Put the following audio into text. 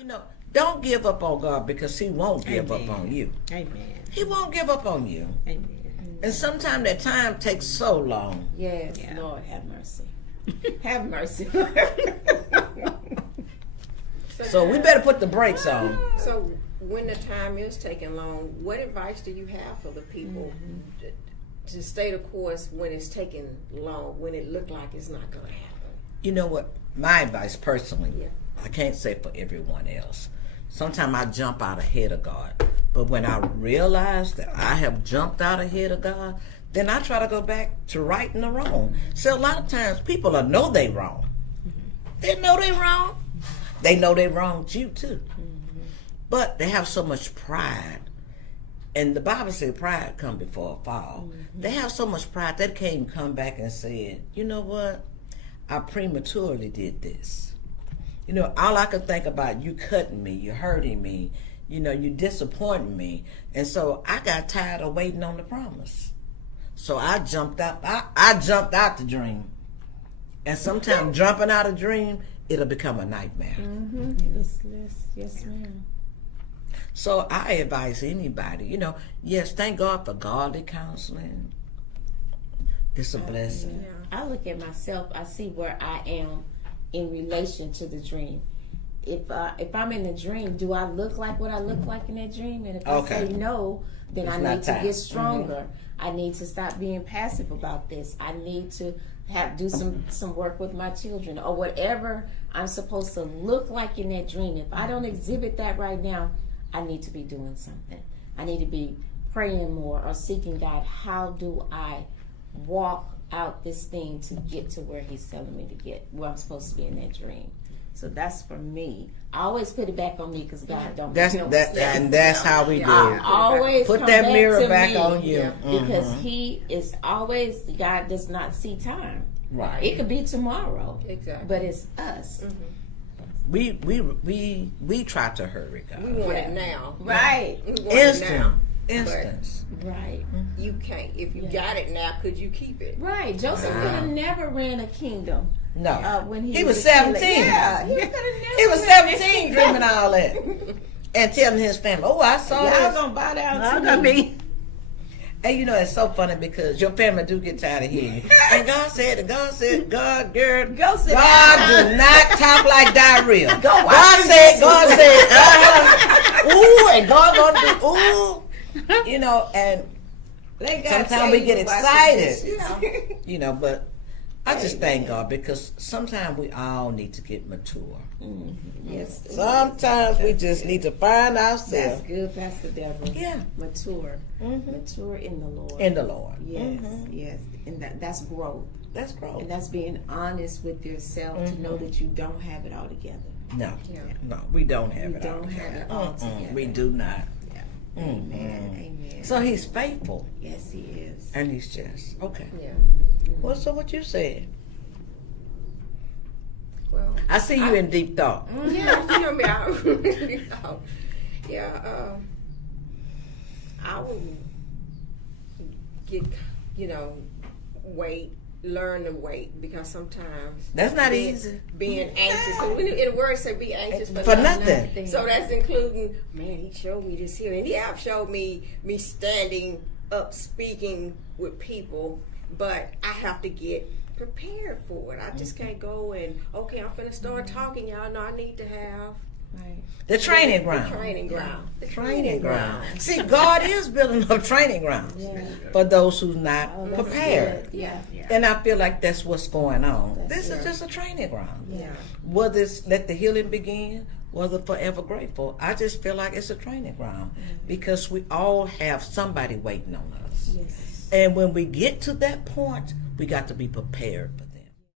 You know, don't give up on God because He won't give up on you. Amen. He won't give up on you. Amen. And sometimes that time takes so long. Yes, Yeah. Lord, have mercy. Have mercy. So we better put the brakes on. So when the time is taking long, what advice do you have for the people to stay the course when it's taking long, when it look like it's not going to happen? You know what? My advice personally, Yeah. I can't say for everyone else. Sometimes I jump out ahead of God. But when I realize that I have jumped out ahead of God, then I try to go back to right and the wrong. So a lot of times people know they wrong. They know they wrong. They know they wronged you too. But they have so much pride. And the Bible says pride come before a fall. They have so much pride they can't even come back and say, you know what? I prematurely did this. You know, all I could think about, you cutting me, you hurting me, you know, you disappointing me. And so I got tired of waiting on the promise. So I jumped out. I jumped out the dream. And sometimes jumping out a dream, it'll become a nightmare. Yes, ma'am. So I advise anybody, you know, yes, thank God for godly counseling. It's a blessing. I look at myself, I see where I am in relation to the dream. If I'm in the dream, do I look like what I look like in that dream? And if I say no, then It's I not need to time. get stronger. I need to stop being passive about this. I need to do some work with my children or whatever I'm supposed to look like in that dream. If I don't exhibit that right now, I need to be doing something. I need to be praying more or seeking God. How do I walk out this thing to get to where He's telling me to get, where I'm supposed to be in that dream? So that's for me. I always put it back on me because God don't That's make no that, mistakes. and that's how we do. I always Put come that back mirror to back me on you. because He is always, God does not see time. Right. It could be tomorrow, Exactly. but it's us. We try to hurry God. We want it now. Right. We want it now. Instance. Right. You can't. If you got it now, could you keep it? Right. Joseph could have never ran a kingdom. No. When He was a kid. 17. Yeah, he could have never. He was ran a 17 kingdom. dreaming all that. And telling his family, oh, I saw Y'all this. gonna bow down I'm to gonna me. be. And you know, it's so funny because your family do get tired of hearing you. And God said, God, girl, Go sit God down. do not talk like diarrhea. Go watch God your said, ooh, and God gonna do, ooh. You know, and Let God tell sometimes we you get to wash excited. the dishes. You know, but I just thank God because sometimes we all need to get mature. Yes. Sometimes we just need to find That's ourselves good, Pastor Deborah. Yeah. Mature. Mature in the Lord. in the Lord. Yes, yes. And that's growth. That's growth. And that's being honest with yourself to know that you don't have it all together. No, Yeah. no, we don't have You it all don't have together. it all together. We do not. Yeah. Amen. Amen. So He's faithful yes, He is. and He's just. Okay. Yeah. Well, so what you said? Well, I see you in deep thought. yeah, you know me. I will get, learn to wait because sometimes That's not easy. Being anxious. 'Cause when in the word say be anxious For nothing. So that's including, man, He showed me this here, and He have showed me standing up speaking with people, but I have to get prepared for it. I just can't go and okay, I'm finna start talking. Y'all know I need to have Right. The training ground. The training ground. The Training ground. See, God is building up training grounds Yeah. for those who's not Oh, that's prepared. good. Yeah. And I feel like that's what's going on. That's This it. is just a training ground. Yeah. Whether it's let the healing begin, whether forever grateful, I just feel like it's a training ground because we all have somebody waiting on us. Yes. And when we get to that point, we got to be prepared for